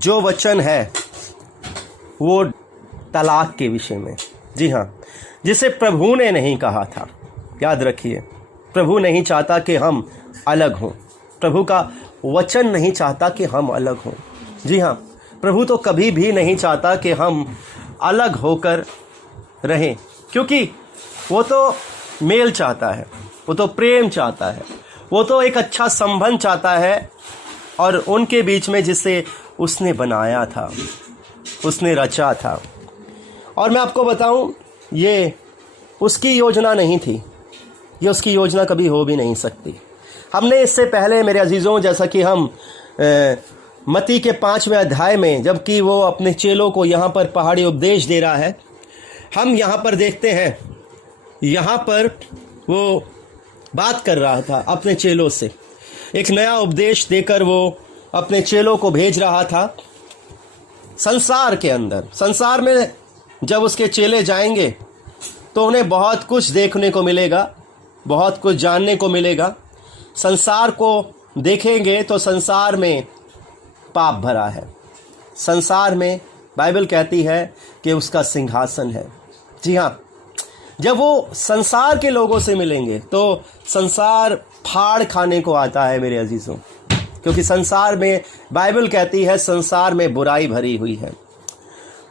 जो वचन है वो तलाक के विषय में। जी हाँ, जिसे प्रभु ने नहीं कहा था। याद रखिए, प्रभु नहीं चाहता कि हम अलग हों। प्रभु का वचन नहीं चाहता कि हम अलग हों। जी हाँ, प्रभु तो कभी भी नहीं चाहता कि हम अलग होकर रहें, क्योंकि वो तो मेल चाहता है, वो तो प्रेम चाहता है, वो तो एक अच्छा संबंध चाहता है और उनके बीच में जिसे उसने बनाया था, उसने रचा था। और मैं आपको बताऊं, ये उसकी योजना नहीं थी, ये उसकी योजना कभी हो भी नहीं सकती। हमने इससे पहले मेरे अजीज़ों, जैसा कि हम मत्ती के 5वें अध्याय में, जबकि वो अपने चेलों को यहाँ पर पहाड़ी उपदेश दे रहा है, हम यहाँ पर देखते हैं, यहाँ पर वो बात कर रहा था अपने चेलों से, एक नया उपदेश देकर वो अपने चेलों को भेज रहा था संसार के अंदर। संसार में जब उसके चेले जाएंगे तो उन्हें बहुत कुछ देखने को मिलेगा, बहुत कुछ जानने को मिलेगा। संसार को देखेंगे तो संसार में पाप भरा है, संसार में बाइबल कहती है कि उसका सिंहासन है। जी हाँ, जब वो संसार के लोगों से मिलेंगे तो संसार फाड़ खाने को आता है मेरे अजीज़ों, क्योंकि संसार में बाइबल कहती है संसार में बुराई भरी हुई है।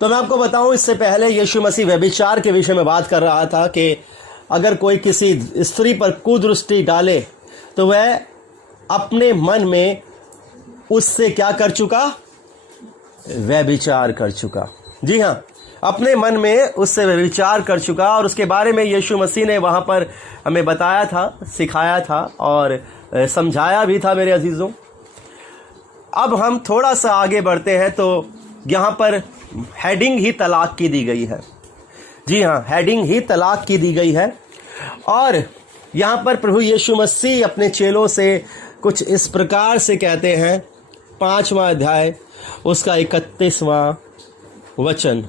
तो मैं आपको बताऊं, इससे पहले यीशु मसीह व्यभिचार के विषय में बात कर रहा था कि अगर कोई किसी स्त्री पर कुदृष्टि डाले तो वह अपने मन में उससे क्या कर चुका? व्यभिचार कर चुका। जी हाँ, अपने मन में उससे व्यभिचार कर चुका। और उसके बारे में यीशु मसीह ने वहाँ पर हमें बताया था, सिखाया था और समझाया भी था मेरे अजीज़ों। अब हम थोड़ा सा आगे बढ़ते हैं तो यहाँ पर हेडिंग ही तलाक की दी गई है। जी हाँ, हेडिंग ही तलाक की दी गई है। और यहाँ पर प्रभु यीशु मसीह अपने चेलों से कुछ इस प्रकार से कहते हैं, 5वां अध्याय उसका 31वां वचन,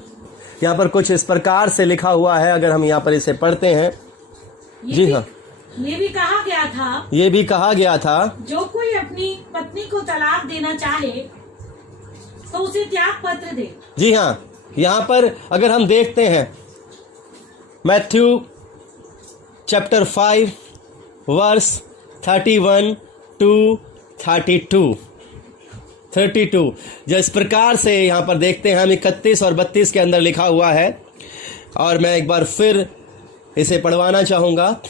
यहाँ पर कुछ इस प्रकार से लिखा हुआ है। अगर हम यहाँ पर इसे पढ़ते हैं, जी हाँ, ये भी कहा गया था, जो कोई अपनी पत्नी को तलाक देना चाहे तो उसे त्याग पत्र दे। जी हाँ, यहाँ पर अगर हम देखते हैं मैथ्यू चैप्टर 5 वर्स 31 to 32 जिस प्रकार से यहाँ पर देखते हैं हम 31 और 32 के अंदर लिखा हुआ है। और मैं एक बार फिर इसे पढ़वाना चाहूँगा।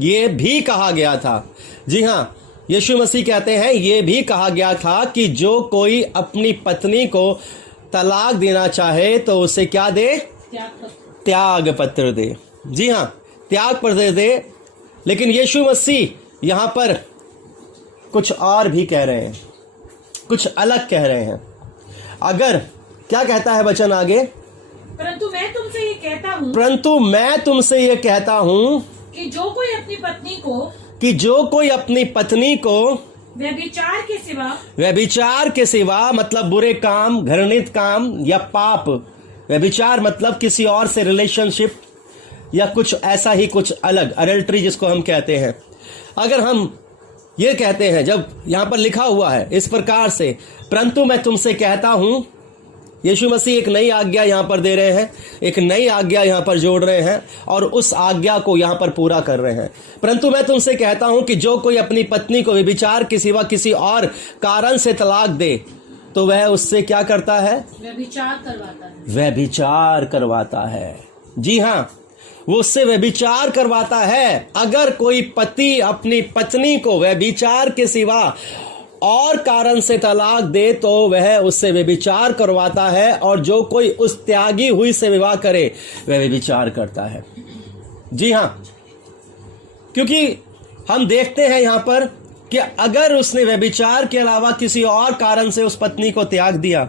ये भी कहा गया था, जी हाँ, यीशु मसीह कहते हैं ये भी कहा गया था कि जो कोई अपनी पत्नी को तलाक देना चाहे तो उसे क्या दे? त्याग पत्र दे। जी हाँ, त्याग पत्र दे। लेकिन यीशु मसीह यहाँ पर कुछ और भी कह रहे हैं, कुछ अलग कह रहे हैं। अगर क्या कहता है वचन आगे? परंतु मैं तुमसे ये कहता हूँ कि जो कोई अपनी पत्नी को व्यभिचार के सिवा मतलब बुरे काम, घृणित काम या पाप, व्यभिचार मतलब किसी और से रिलेशनशिप या कुछ ऐसा ही कुछ अलग, अडल्ट्री जिसको हम कहते हैं। अगर हम ये कहते हैं, जब यहाँ पर लिखा हुआ है इस प्रकार से, परंतु मैं तुमसे कहता हूँ, यीशु मसीह एक नई आज्ञा यहाँ पर दे रहे हैं, एक नई आज्ञा यहाँ पर जोड़ रहे हैं और उस आज्ञा को यहाँ पर पूरा कर रहे हैं। परंतु मैं तुमसे कहता हूँ कि जो कोई अपनी पत्नी को व्यभिचार के सिवा किसी और कारण से तलाक दे तो वह उससे क्या करता है? व्यभिचार करवाता है। जी हाँ, वो उससे व्यभिचार करवाता है। अगर कोई पति अपनी पत्नी को व्यभिचार के सिवा और कारण से तलाक दे तो वह उससे व्यभिचार करवाता है, और जो कोई उस त्यागी हुई से विवाह करे वह व्यभिचार करता है। जी हाँ, क्योंकि हम देखते हैं यहाँ पर कि अगर उसने व्यभिचार के अलावा किसी और कारण से उस पत्नी को त्याग दिया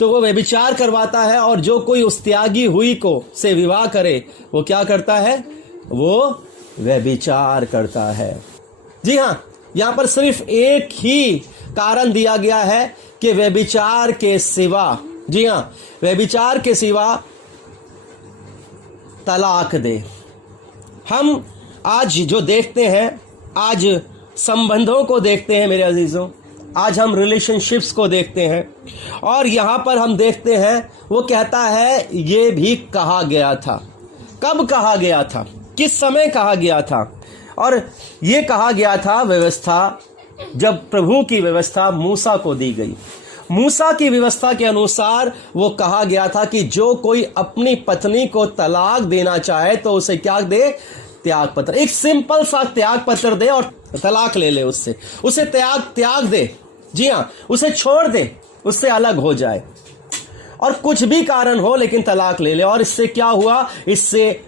तो वो व्यभिचार करवाता है, और जो कोई उस त्यागी हुई को से विवाह करे वो क्या करता है? वो व्यभिचार करता है। जी हाँ, यहाँ पर सिर्फ एक ही कारण दिया गया है कि व्यभिचार के सिवा, जी हाँ, व्यभिचार के सिवा तलाक दे। हम आज जो देखते हैं, आज संबंधों को देखते हैं मेरे अजीजों, आज हम रिलेशनशिप्स को देखते हैं और यहाँ पर हम देखते हैं वो कहता है ये भी कहा गया था। कब कहा गया था, किस समय कहा गया था? और ये कहा गया था व्यवस्था, जब प्रभु की व्यवस्था मूसा को दी गई। मूसा की व्यवस्था के अनुसार वो कहा गया था कि जो कोई अपनी पत्नी को तलाक देना चाहे तो उसे क्या दे? त्याग पत्र। एक सिंपल सा त्याग पत्र दे और तलाक ले ले उससे, उसे त्याग दे। जी हाँ, उसे छोड़ दे, उससे अलग हो जाए और कुछ भी कारण हो लेकिन तलाक ले ले। और इससे क्या हुआ? इससे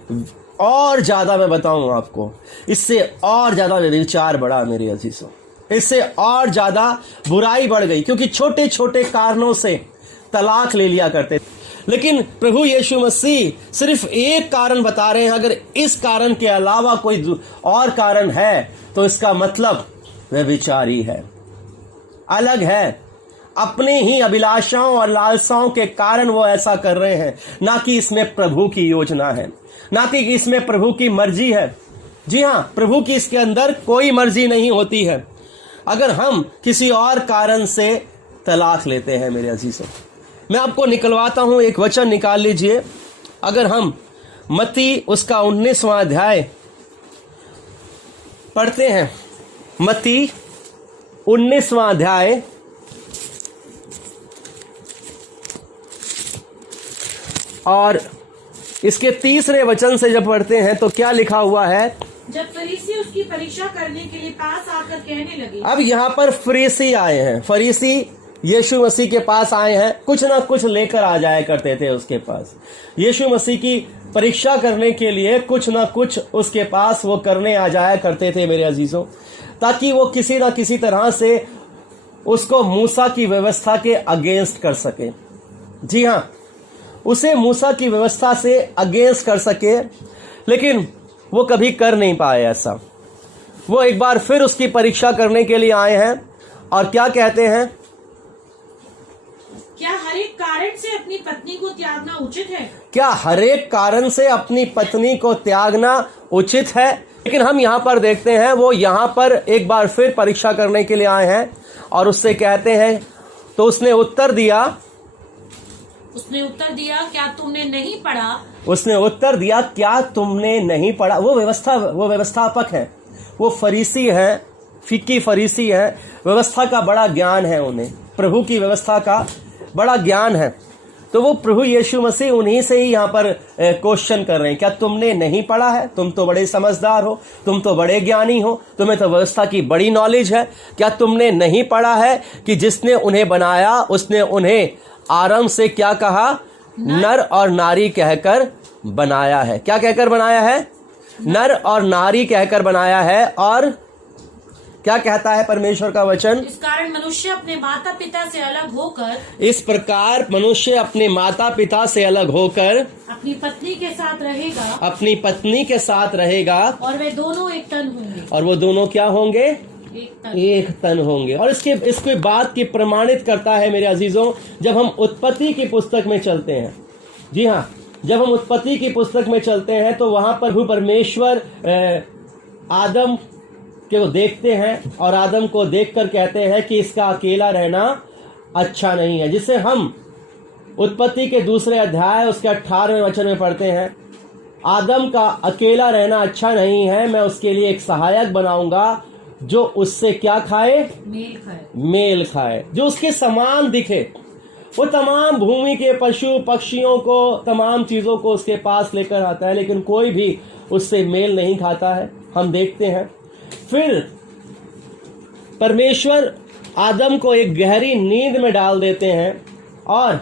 और ज्यादा मैं बताऊं आपको, इससे और ज्यादा व्यभिचार बढ़ा मेरे अजीजों, इससे और ज्यादा बुराई बढ़ गई, क्योंकि छोटे छोटे कारणों से तलाक ले लिया करते। लेकिन प्रभु यीशु मसीह सिर्फ एक कारण बता रहे हैं। अगर इस कारण के अलावा कोई और कारण है तो इसका मतलब व्यभिचारी है, अलग है। अपने ही अभिलाषाओं और लालसाओं के कारण वो ऐसा कर रहे हैं, ना कि इसमें प्रभु की योजना है, ना कि इसमें प्रभु की मर्जी है। जी हाँ, प्रभु की इसके अंदर कोई मर्जी नहीं होती है अगर हम किसी और कारण से तलाक लेते हैं। मेरे अजीजों, मैं आपको निकलवाता हूं, एक वचन निकाल लीजिए। अगर हम मत्ती उसका 19वां अध्याय पढ़ते हैं, मत्ती 19वां अध्याय और इसके 30वें वचन से जब पढ़ते हैं तो क्या लिखा हुआ है? जब फरीसी उसकी परीक्षा करने के लिए पास आकर कहने लगे। अब यहाँ पर फरीसी आए हैं, फरीसी यीशु मसीह के पास आए हैं, कुछ ना कुछ लेकर आ जाया करते थे उसके पास। यीशु मसीह की परीक्षा करने के लिए कुछ ना कुछ उसके पास वो करने आ जाया करते थे मेरे अजीजों, ताकि वो किसी ना किसी तरह से उसको मूसा की व्यवस्था के अगेंस्ट कर सके। जी हाँ, उसे मूसा की व्यवस्था से अगेंस्ट कर सके, लेकिन वो कभी कर नहीं पाए ऐसा। वो एक बार फिर उसकी परीक्षा करने के लिए आए हैं और क्या कहते हैं? क्या हर एक कारण से अपनी पत्नी को त्यागना उचित है? क्या हर एक कारण से अपनी पत्नी को त्यागना उचित है? लेकिन हम यहाँ पर देखते हैं वो यहाँ पर एक बार फिर परीक्षा करने के लिए आए हैं और उससे कहते हैं, तो उसने उत्तर दिया, क्या तुमने नहीं पढ़ा? उसने उत्तर दिया, क्या तुमने नहीं पढ़ा? वो व्यवस्थापक है, वो फरीसी है, फिक्की फरीसी है, व्यवस्था का बड़ा ज्ञान है उन्हें, प्रभु की व्यवस्था का बड़ा ज्ञान है। तो वो प्रभु यीशु मसीह उन्हीं से ही यहाँ पर क्वेश्चन कर रहे हैं, क्या तुमने नहीं पढ़ा है? तुम तो बड़े समझदार हो, तुम तो बड़े ज्ञानी हो, तुम्हें तो व्यवस्था की बड़ी नॉलेज है। क्या तुमने नहीं पढ़ा है कि जिसने उन्हें बनाया उसने उन्हें आरंभ से क्या कहा? नर और नारी कहकर बनाया है। क्या कहकर बनाया है? नर और नारी कहकर बनाया है। और क्या कहता है परमेश्वर का वचन? इस कारण मनुष्य अपने माता पिता से अलग होकर, इस प्रकार मनुष्य अपने माता पिता से अलग होकर अपनी पत्नी के साथ रहेगा, अपनी पत्नी के साथ रहेगा, और वे दोनों एक तन होंगे। और वो दोनों क्या होंगे? एक तन होंगे। और इसके बात की प्रमाणित करता है मेरे अजीजों, जब हम उत्पत्ति की पुस्तक में चलते हैं। जी हाँ, जब हम उत्पत्ति की पुस्तक में चलते हैं तो वहां पर परमेश्वर आदम को देखते हैं और आदम को देखकर कहते हैं कि इसका अकेला रहना अच्छा नहीं है, जिसे हम उत्पत्ति के 2 अध्याय उसके 18वें वचन में पढ़ते हैं। आदम का अकेला रहना अच्छा नहीं है, मैं उसके लिए एक सहायक बनाऊंगा जो उससे क्या खाए? मेल खाए, जो उसके समान दिखे। वो तमाम भूमि के पशु पक्षियों को, तमाम चीजों को उसके पास लेकर आता है, लेकिन कोई भी उससे मेल नहीं खाता है, हम देखते हैं। फिर परमेश्वर आदम को एक गहरी नींद में डाल देते हैं और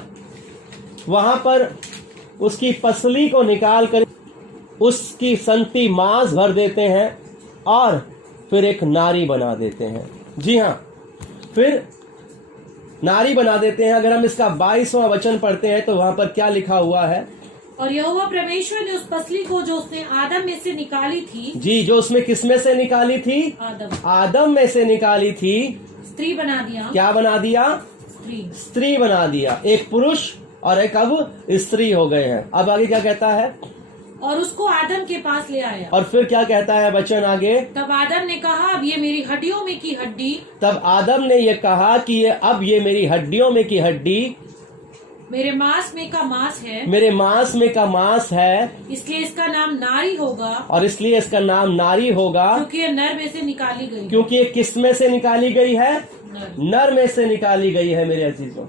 वहां पर उसकी पसली को निकाल कर उसकी संती मांस भर देते हैं और फिर एक नारी बना देते हैं। जी हाँ, फिर नारी बना देते हैं। अगर हम इसका 22वां वचन पढ़ते हैं तो वहां पर क्या लिखा हुआ है? और यहोवा परमेश्वर ने उस पसली को जो उसने आदम में से निकाली थी, जी, जो उसमें किसमें से निकाली थी? आदम में से निकाली थी, स्त्री बना दिया। क्या बना दिया? स्त्री बना दिया। एक पुरुष और एक अब स्त्री हो गए हैं। अब आगे क्या कहता है? और उसको आदम के पास ले आया। और फिर क्या कहता है वचन आगे? तब आदम ने कहा, अब ये मेरी हड्डियों में की हड्डी, तब आदम ने ये कहा कि अब ये मेरी हड्डियों में की हड्डी, मेरे मांस में का मांस है, मेरे मांस में का मांस है, इसलिए इसका नाम नारी होगा, और इसलिए इसका नाम नारी होगा, क्योंकि ये नर में से निकाली गई। क्योंकि ये किस में से निकाली गई है? नर। नर में से निकाली गई है मेरे अजीजों।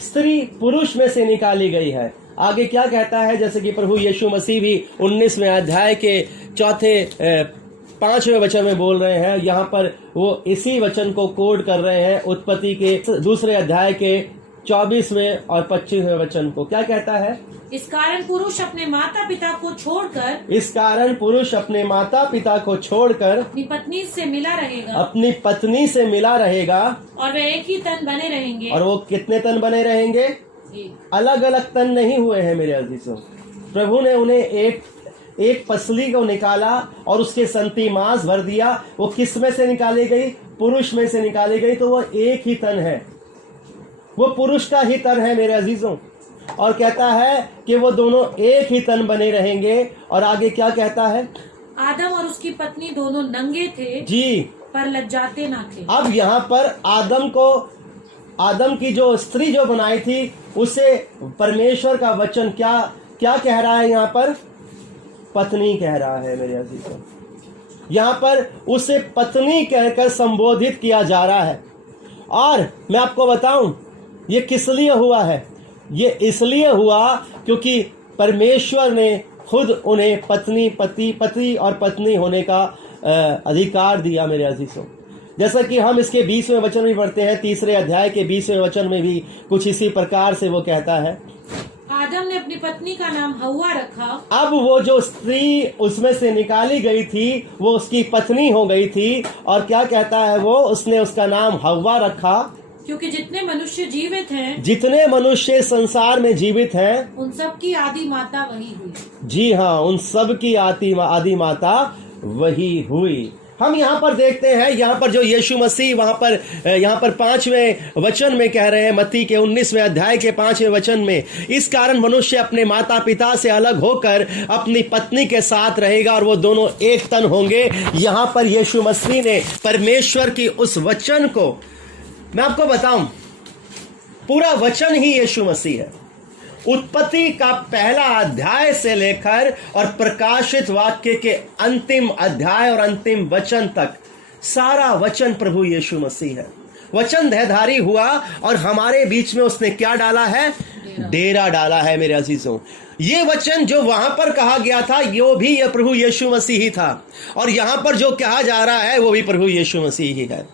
स्त्री पुरुष में से निकाली गई है। आगे क्या कहता है? जैसे कि प्रभु यीशु मसीह भी 19वें अध्याय के 5वें वचन में बोल रहे हैं। यहाँ पर वो इसी वचन को कोड कर रहे हैं, उत्पत्ति के 2 अध्याय के 24वें और 25वें वचन को। क्या कहता है? इस कारण पुरुष अपने माता पिता को छोड़कर, इस कारण पुरुष अपने माता पिता को छोड़कर अपनी पत्नी से मिला रहेगा, अपनी पत्नी से मिला रहेगा, और वे एक ही तन बने रहेंगे। और वो कितने तन बने रहेंगे? एक। अलग अलग तन नहीं हुए हैं मेरे अजीजों। प्रभु ने उन्हें एक पसली को निकाला और उसके संति मांस भर दिया। वो किस में से निकाली गई? पुरुष में से निकाली गई। तो वो एक ही तन है, वो पुरुष का ही तन है मेरे अजीजों। और कहता है कि वो दोनों एक ही तन बने रहेंगे। और आगे क्या कहता है? आदम और उसकी पत्नी दोनों नंगे थे, जी, पर लज्जाते ना थे। अब यहाँ पर आदम की जो स्त्री जो बनाई थी, उसे परमेश्वर का वचन क्या कह रहा है? यहाँ पर पत्नी कह रहा है मेरे अजीजों। यहाँ पर उसे पत्नी कहकर संबोधित किया जा रहा है। और मैं आपको बताऊं, ये किस लिए हुआ है? ये इसलिए हुआ क्योंकि परमेश्वर ने खुद उन्हें पति और पत्नी होने का अधिकार दिया मेरे अजीजों। जैसा कि हम इसके 20वें वचन में पढ़ते हैं, 3 अध्याय के 20वें वचन में भी कुछ इसी प्रकार से वो कहता है, आदम ने अपनी पत्नी का नाम हव्वा रखा। अब वो जो स्त्री उसमें से निकाली गई थी, वो उसकी पत्नी हो गई थी। और क्या कहता है वो? उसने उसका नाम हव्वा रखा, क्योंकि जितने मनुष्य जीवित हैं, जितने मनुष्य संसार में जीवित हैं, उन सब की आदि माता वही हुई। जी हाँ, उन सब की आदि माता वही हुई। हम यहाँ पर देखते हैं, यहाँ पर जो यीशु मसीह यहाँ पर 5वें वचन में कह रहे हैं, मत्ती के 19वें अध्याय के 5वें वचन में, इस कारण मनुष्य अपने माता पिता से अलग होकर अपनी पत्नी के साथ रहेगा और वो दोनों एक तन होंगे। यहाँ पर यीशु मसीह ने परमेश्वर की उस वचन को, मैं आपको बताऊं, पूरा वचन ही यीशु मसीह है। उत्पत्ति का पहला अध्याय से लेकर और प्रकाशित वाक्य के अंतिम अध्याय और अंतिम वचन तक सारा वचन प्रभु यीशु मसीह है। वचन देहधारी हुआ और हमारे बीच में उसने क्या डाला है? डेरा डाला है मेरे अजीजों। ये वचन जो वहां पर कहा गया था, वो भी ये प्रभु यीशु मसीह ही था। और यहां पर जो कहा जा रहा है वो भी प्रभु यीशु मसीह ही है।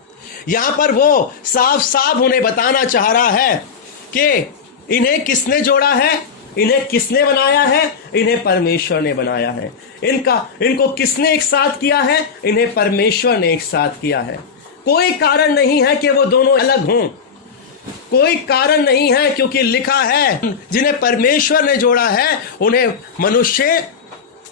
यहां पर वो साफ साफ उन्हें बताना चाह रहा है कि इन्हें किसने जोड़ा है, इन्हें किसने बनाया है? इन्हें परमेश्वर ने बनाया है। इनको किसने एक साथ किया है? इन्हें परमेश्वर ने एक साथ किया है। कोई कारण नहीं है कि वो दोनों अलग हों, कोई कारण नहीं है, क्योंकि लिखा है जिन्हें परमेश्वर ने जोड़ा है उन्हें मनुष्य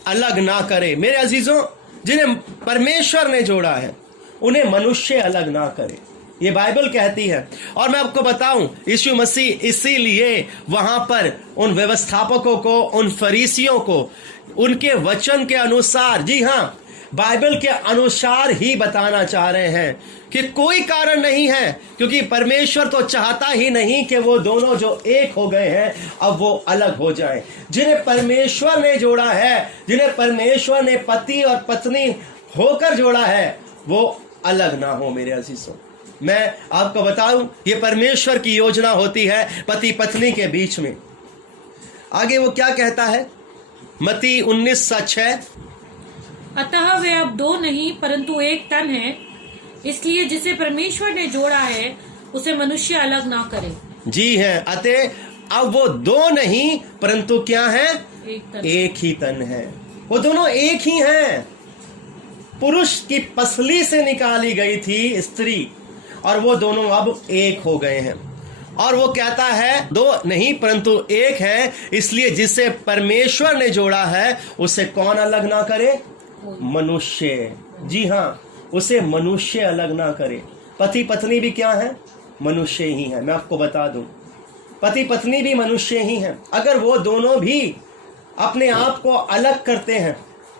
अलग ना करे। मेरे अजीजों, जिन्हें परमेश्वर ने जोड़ा है उन्हें मनुष्य अलग ना करे, ये बाइबल कहती है। और मैं आपको बताऊं, यीशु मसीह इसीलिए वहां पर उन व्यवस्थापकों को, उन फरीसियों को उनके वचन के अनुसार, जी हाँ, बाइबल के अनुसार ही बताना चाह रहे हैं कि कोई कारण नहीं है, क्योंकि परमेश्वर तो चाहता ही नहीं कि वो दोनों जो एक हो गए हैं अब वो अलग हो जाएं। जिन्हें परमेश्वर ने जोड़ा है, जिन्हें परमेश्वर ने पति और पत्नी होकर जोड़ा है, वो अलग ना हो मेरे अजीजों। मैं आपको बताऊं, ये परमेश्वर की योजना होती है पति पत्नी के बीच में। आगे वो क्या कहता है? मत्ती 19:6, अतः वे अब दो नहीं परंतु एक तन है, इसलिए जिसे परमेश्वर ने जोड़ा है उसे मनुष्य अलग ना करे। जी है, अतः अब वो दो नहीं परंतु क्या है? एक ही तन है। वो दोनों एक ही हैं। पुरुष की पसली से निकाली गई थी स्त्री, और वो दोनों अब एक हो गए हैं। और वो कहता है दो नहीं परंतु एक है, इसलिए जिसे परमेश्वर ने जोड़ा है उसे कौन अलग ना करे? मनुष्य। जी हाँ, उसे मनुष्य अलग ना करे। पति पत्नी भी क्या है? मनुष्य ही है। मैं आपको बता दूं, पति पत्नी भी मनुष्य ही हैं। अगर वो दोनों भी अपने आप को अलग करते हैं,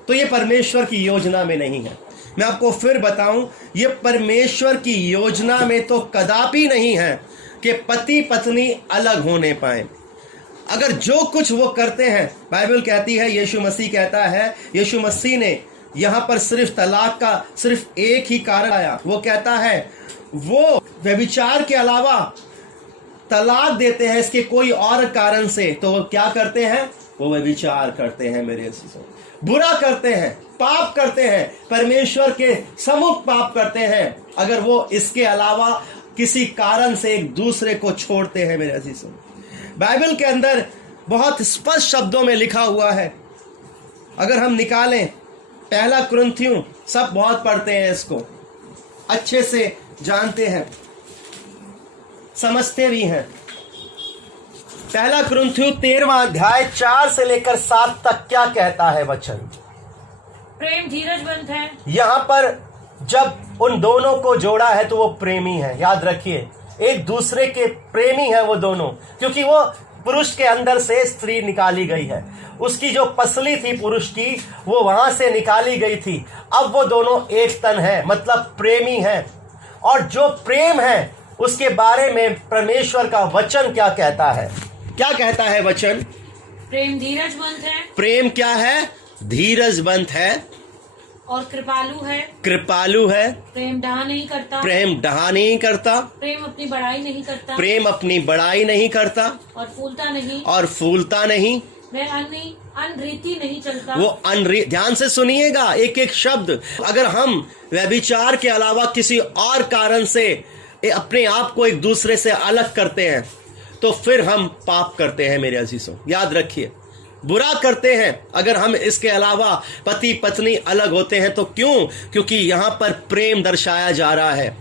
तो ये परमेश्वर की योजना में नहीं है। मैं आपको फिर बताऊं, ये परमेश्वर की योजना में तो कदापि नहीं है कि पति पत्नी अलग होने पाए। अगर जो कुछ वो करते हैं, बाइबल कहती है, यीशु मसीह कहता है, यीशु मसीह ने यहां पर सिर्फ तलाक का सिर्फ एक ही कारण आया। वो कहता है वो व्यभिचार के अलावा तलाक देते हैं इसके कोई और कारण से, तो वो क्या करते हैं? वो व्यभिचार करते हैं मेरे अजीजों, बुरा करते हैं, पाप करते हैं, परमेश्वर के सम्मुख पाप करते हैं, अगर वो इसके अलावा किसी कारण से एक दूसरे को छोड़ते हैं मेरे अजीजों। बाइबल के अंदर बहुत स्पष्ट शब्दों में लिखा हुआ है। अगर हम निकालें 1 कुरिन्थियों, सब बहुत पढ़ते हैं, इसको अच्छे से जानते हैं, समझते भी हैं। 1 कुरिन्थियों 13वां अध्याय 4 से लेकर 7 तक क्या कहता है वचन? प्रेम धीरजवंत है। यहां पर जब उन दोनों को जोड़ा है तो वो प्रेमी है। याद रखिए, एक दूसरे के प्रेमी है वो दोनों, क्योंकि वो पुरुष के अंदर से स्त्री निकाली गई है। उसकी जो पसली थी पुरुष की, वो वहां से निकाली गई थी। अब वो दोनों एक तन है, मतलब प्रेमी है। और जो प्रेम है उसके बारे में परमेश्वर का वचन क्या कहता है? क्या कहता है वचन? प्रेम धीरजवंत है। प्रेम क्या है? धीरजवंत है और कृपालु है। कृपालु है। प्रेम डहा नहीं करता। प्रेम डहा नहीं करता। प्रेम अपनी बड़ाई नहीं करता। प्रेम अपनी बड़ाई नहीं करता और फूलता नहीं। और फूलता नहीं। वह अनरीति नहीं चलता। वो ध्यान से सुनिएगा एक एक शब्द। अगर हम व्यभिचार के अलावा किसी और कारण से अपने आप को एक दूसरे से अलग करते हैं, तो फिर हम पाप करते हैं मेरे अजीजों। याद रखिए, बुरा करते हैं। अगर हम इसके अलावा पति पत्नी अलग होते हैं तो क्यों? क्योंकि यहां पर प्रेम दर्शाया जा रहा है,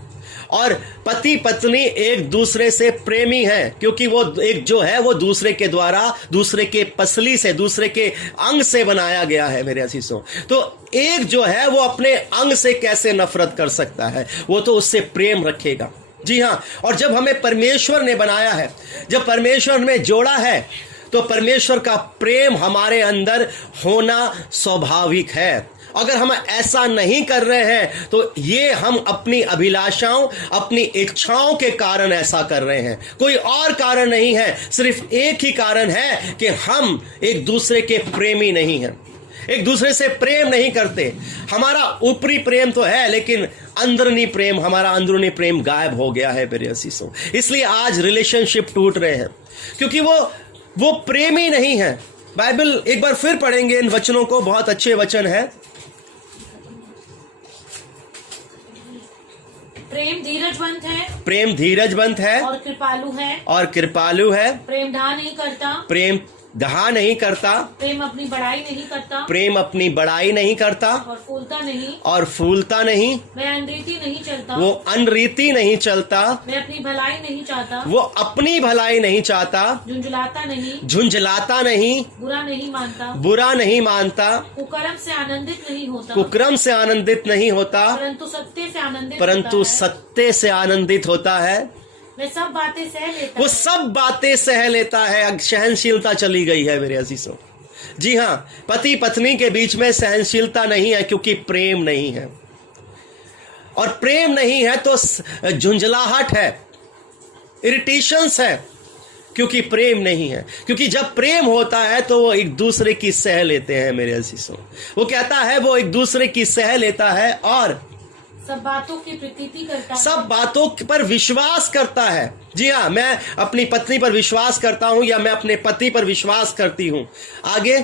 और पति पत्नी एक दूसरे से प्रेमी हैं, क्योंकि वो एक जो है वो दूसरे के द्वारा, दूसरे के पसली से, दूसरे के अंग से बनाया गया है मेरे अजीजों। तो एक जो है वो अपने अंग से कैसे नफरत कर सकता है? वो तो उससे प्रेम रखेगा। जी हाँ, और जब हमें परमेश्वर ने बनाया है, जब परमेश्वर ने जोड़ा है, तो परमेश्वर का प्रेम हमारे अंदर होना स्वाभाविक है। अगर हम ऐसा नहीं कर रहे हैं तो ये हम अपनी अभिलाषाओं, अपनी इच्छाओं के कारण ऐसा कर रहे हैं, कोई और कारण नहीं है। सिर्फ एक ही कारण है कि हम एक दूसरे के प्रेमी नहीं हैं, एक दूसरे से प्रेम नहीं करते। हमारा ऊपरी प्रेम तो है, लेकिन अंदरूनी प्रेम, हमारा अंदरूनी प्रेम गायब हो गया है मेरे अजीजों। इसलिए आज रिलेशनशिप टूट रहे हैं, क्योंकि वो प्रेमी नहीं है। बाइबल एक बार फिर पढ़ेंगे इन वचनों को, बहुत अच्छे वचन है। प्रेम धीरजवंत है। प्रेम धीरजवंत है और कृपालु है। और कृपालु है। प्रेम डहा नहीं करता। प्रेम डहा नहीं करता। प्रेम अपनी बड़ाई नहीं करता। प्रेम अपनी बड़ाई नहीं करता और फूलता नहीं। और फूलता नहीं। वह अनरीति नहीं चलता। वो अनरीति नहीं चलता। वह अपनी भलाई नहीं चाहता। वो अपनी भलाई नहीं चाहता। झुंझलाता नहीं। झुंझलाता नहीं। बुरा नहीं मानता। बुरा नहीं मानता। कुकर्म से आनंदित नहीं होता। कुकर्म से आनंदित नहीं होता। परंतु सत्य से आनंदित परंतु होता है। सत्य से आनंदित होता है। वह सब बातें सह लेता वो है। सब बातें सह लेता है। सहनशीलता चली गई है मेरे अजीजों। जी हाँ, पति पत्नी के बीच में सहनशीलता नहीं है, क्योंकि प्रेम नहीं है। और प्रेम नहीं है तो झुंझलाहट है, इरिटेशंस है, क्योंकि प्रेम नहीं है। क्योंकि जब प्रेम होता है तो वो एक दूसरे की सह लेते हैं मेरे अजीजों। वो कहता है वो एक दूसरे की सह लेता है और सब बातों की प्रतीति करता है। सब बातों पर विश्वास करता है। जी हाँ, मैं अपनी पत्नी पर विश्वास करता हूं, या मैं अपने पति पर विश्वास करती हूं। आगे,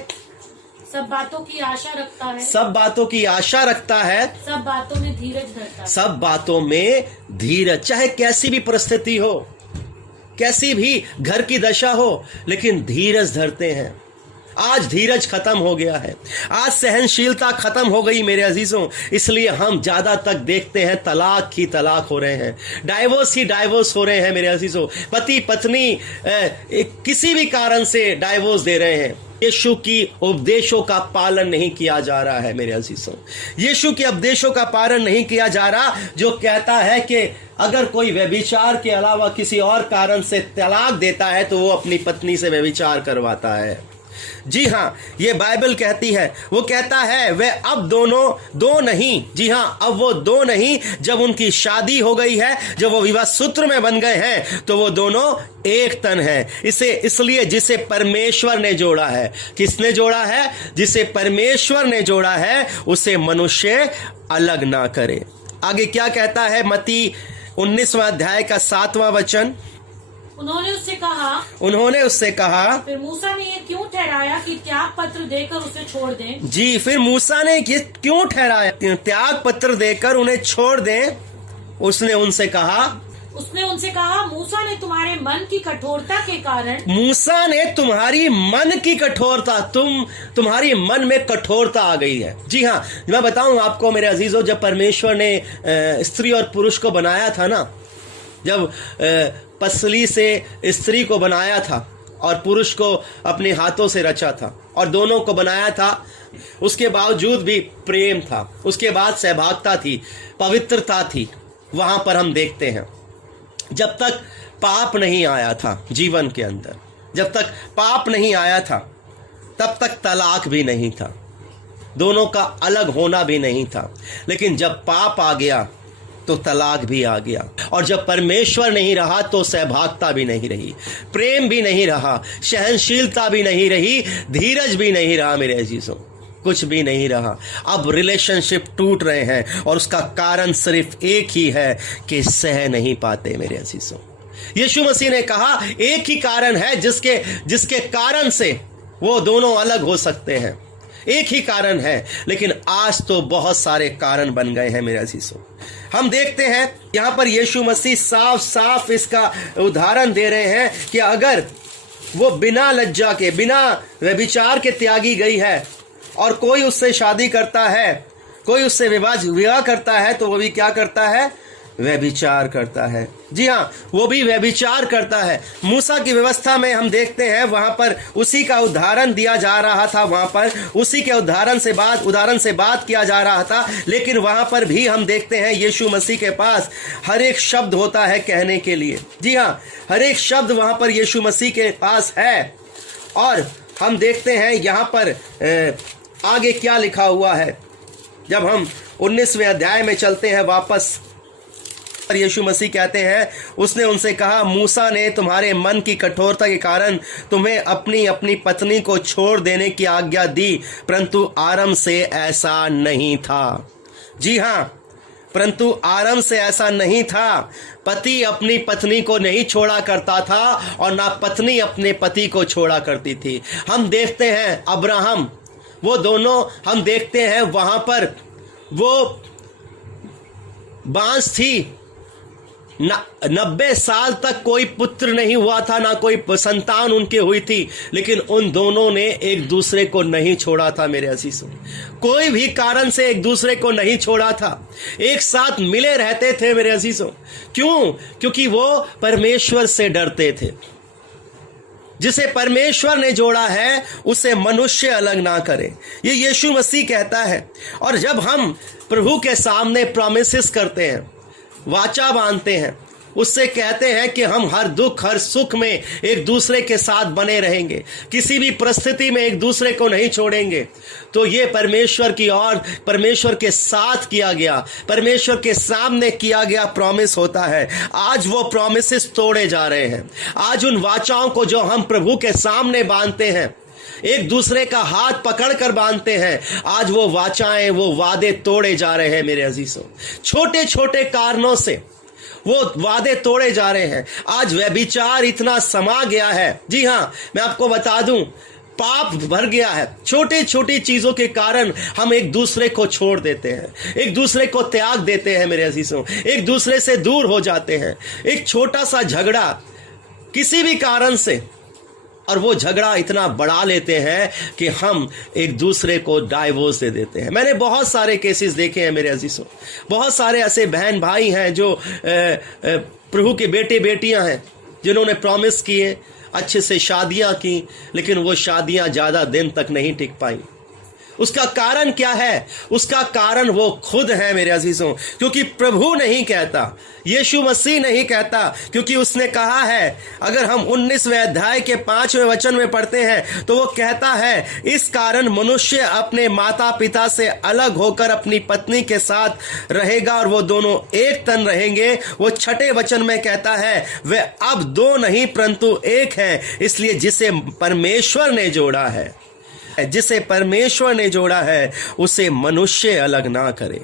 सब बातों की आशा रखता है। सब बातों की आशा रखता है। सब बातों में धीरज धरता है। सब बातों में धीरज, चाहे कैसी भी परिस्थिति हो, कैसी भी घर की दशा हो, लेकिन धीरज धरते हैं। आज धीरज खत्म हो गया है, आज सहनशीलता खत्म हो गई मेरे अजीजों। इसलिए हम ज्यादा तक देखते हैं तलाक ही तलाक हो रहे हैं, डाइवोर्स ही डाइवोर्स हो रहे हैं मेरे अजीजों। पति पत्नी किसी भी कारण से डाइवोर्स दे रहे हैं। यीशु की उपदेशों का पालन नहीं किया जा रहा है मेरे अजीजों। यीशु के उपदेशों का पालन नहीं किया जा रहा, जो कहता है कि अगर कोई व्यभिचार के अलावा किसी और कारण से तलाक देता है तो वो अपनी पत्नी से व्यभिचार करवाता है। जी हाँ, ये बाइबल कहती है, वो कहता है वे अब दोनों दो नहीं, जी हाँ, अब वो दो नहीं, जब उनकी शादी हो गई है, जब वो विवाह सूत्र में बन गए हैं, तो वो दोनों एक तन है। इसे इसलिए जिसे परमेश्वर ने जोड़ा है, किसने जोड़ा है? जिसे परमेश्वर ने जोड़ा है उसे मनुष्य अलग ना करे। आगे क्या कहता है? मत्ती 19वां अध्याय का 7वां वचन। उन्होंने उससे कहा, फिर मूसा ने ये क्यों ठहराया कि त्याग पत्र देकर उसे छोड़ दें? जी, फिर मूसा ने ये क्यों ठहराया त्याग पत्र देकर उन्हें छोड़ दें? उसने उनसे कहा, मूसा ने तुम्हारे मन की कठोरता के कारण, मूसा ने तुम्हारी मन की कठोरता, तुम्हारी मन में कठोरता आ गई है। जी हाँ, मैं बताऊं आपको मेरे अजीजों, जब परमेश्वर ने स्त्री और पुरुष को बनाया था ना, जब पसली से स्त्री को बनाया था और पुरुष को अपने हाथों से रचा था और दोनों को बनाया था, उसके बावजूद भी प्रेम था, उसके बाद सहभागिता थी, पवित्रता थी। वहां पर हम देखते हैं जब तक पाप नहीं आया था जीवन के अंदर, जब तक पाप नहीं आया था तब तक तलाक भी नहीं था, दोनों का अलग होना भी नहीं था। लेकिन जब पाप आ गया तो तलाक भी आ गया, और जब परमेश्वर नहीं रहा तो सहभागिता भी नहीं रही, प्रेम भी नहीं रहा, सहनशीलता भी नहीं रही, धीरज भी नहीं रहा मेरे अजीजों, कुछ भी नहीं रहा। अब रिलेशनशिप टूट रहे हैं और उसका कारण सिर्फ एक ही है कि सह नहीं पाते मेरे अजीजों। यीशु मसीह ने कहा एक ही कारण है जिसके कारण से वो दोनों अलग हो सकते हैं, एक ही कारण है। लेकिन आज तो बहुत सारे कारण बन गए हैं मेरे अजीजों। हम देखते हैं यहां पर यीशु मसीह साफ साफ इसका उदाहरण दे रहे हैं कि अगर वो बिना लज्जा के, बिना व्यभिचार के त्यागी गई है और कोई उससे शादी करता है, कोई उससे विवाह करता है, तो वो भी क्या करता है? व्यभिचार करता है। जी हाँ, वो भी व्यभिचार करता है। मूसा की व्यवस्था में हम देखते हैं वहां पर उसी का उदाहरण दिया जा रहा था, वहां पर उसी के उदाहरण से बात किया जा रहा था। लेकिन वहां पर भी हम देखते हैं यीशु मसीह के पास हर एक शब्द होता है कहने के लिए। जी हाँ, हर एक शब्द वहां पर यीशु मसीह के पास है। और हम देखते हैं यहां पर आगे क्या लिखा हुआ है। जब हम 19वें अध्याय में चलते हैं वापस, और यीशु मसीह कहते हैं, उसने उनसे कहा, मूसा ने तुम्हारे मन की कठोरता के कारण तुम्हें अपनी पत्नी को छोड़ देने की आज्ञा दी, परंतु आरंभ से ऐसा नहीं था। जी हाँ, परंतु आरंभ से ऐसा नहीं था। पति अपनी पत्नी को नहीं छोड़ा करता था और ना पत्नी अपने पति को छोड़ा करती थी। हम देखते हैं अब्राहम, वो दोनों हम देखते हैं वहां पर वो बांस थी, 90 साल तक कोई पुत्र नहीं हुआ था, ना कोई संतान उनके हुई थी, लेकिन उन दोनों ने एक दूसरे को नहीं छोड़ा था मेरे अजीजों। कोई भी कारण से एक दूसरे को नहीं छोड़ा था, एक साथ मिले रहते थे मेरे अजीजों। क्यों? क्योंकि वो परमेश्वर से डरते थे। जिसे परमेश्वर ने जोड़ा है उसे मनुष्य अलग ना करे, ये यीशु मसीह कहता है। और जब हम प्रभु के सामने प्रॉमिसेस करते हैं, वाचा बांधते हैं, उससे कहते हैं कि हम हर दुख हर सुख में एक दूसरे के साथ बने रहेंगे, किसी भी परिस्थिति में एक दूसरे को नहीं छोड़ेंगे, तो ये परमेश्वर की और परमेश्वर के साथ किया गया, परमेश्वर के सामने किया गया प्रॉमिस होता है। आज वो प्रॉमिसेस तोड़े जा रहे हैं। आज उन वाचाओं को जो हम प्रभु के सामने बांधते हैं, एक दूसरे का हाथ पकड़कर बांधते हैं, आज वो वाचाएं, वो वादे तोड़े जा रहे हैं मेरे अजीजों। छोटे छोटे कारणों से वो वादे तोड़े जा रहे हैं। आज व्यभिचार इतना समा गया है। जी हाँ, मैं आपको बता दूं, पाप भर गया है। छोटी छोटी चीजों के कारण हम एक दूसरे को छोड़ देते हैं, एक दूसरे को त्याग देते हैं मेरे अजीजों, एक दूसरे से दूर हो जाते हैं। एक छोटा सा झगड़ा किसी भी कारण से, और वो झगड़ा इतना बढ़ा लेते हैं कि हम एक दूसरे को डाइवोर्स दे देते हैं। मैंने बहुत सारे केसेस देखे हैं मेरे अजीजों। बहुत सारे ऐसे बहन भाई हैं जो प्रभु के बेटे बेटियां हैं, जिन्होंने प्रॉमिस किए, अच्छे से शादियां की, लेकिन वो शादियां ज़्यादा दिन तक नहीं टिक पाई। उसका कारण क्या है? उसका कारण वो खुद है मेरे अजीजों, क्योंकि प्रभु नहीं कहता, यीशु मसीह नहीं कहता, क्योंकि उसने कहा है, अगर हम 19वें अध्याय के 5वें वचन में पढ़ते हैं तो वो कहता है, इस कारण मनुष्य अपने माता पिता से अलग होकर अपनी पत्नी के साथ रहेगा और वो दोनों एक तन रहेंगे। वो 6ठे वचन में कहता है, वे अब दो नहीं परंतु एक हैं। इसलिए जिसे परमेश्वर ने जोड़ा है, जिसे परमेश्वर ने जोड़ा है, उसे मनुष्य अलग ना करे।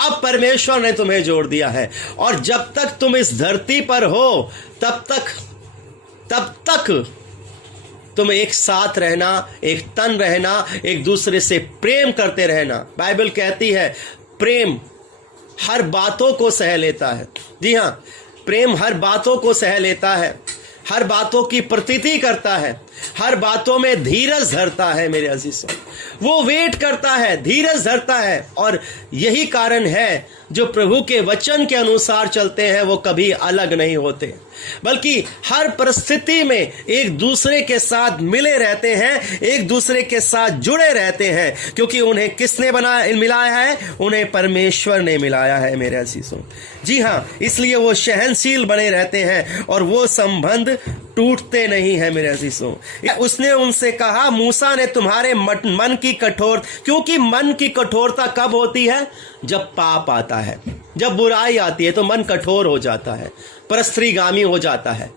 अब परमेश्वर ने तुम्हें जोड़ दिया है, और जब तक तुम इस धरती पर हो तब तक तुम एक साथ रहना, एक तन रहना, एक दूसरे से प्रेम करते रहना। बाइबल कहती है प्रेम हर बातों को सह लेता है। जी हाँ, प्रेम हर बातों को सह लेता है, हर बातों की प्रतीति करता है, हर बातों में धीरज धरता है मेरे अजीजों। वो वेट करता है, धीरज धरता है, और यही कारण है जो प्रभु के वचन के अनुसार चलते हैं वो कभी अलग नहीं होते, बल्कि हर परिस्थिति में एक दूसरे के साथ मिले रहते हैं, एक दूसरे के साथ जुड़े रहते हैं, क्योंकि उन्हें किसने मिलाया है? उन्हें परमेश्वर ने मिलाया है मेरे अजीजों। जी हाँ, इसलिए वो सहनशील बने रहते हैं और वो संबंध टूटते नहीं है मेरे अजीजों। उसने उनसे कहा, मूसा ने तुम्हारे मन की कठोर, क्योंकि मन की कठोरता कब होती है? जब पाप आता है, जब बुराई आती है तो मन कठोर हो जाता है, परस्त्रीगामी हो जाता है,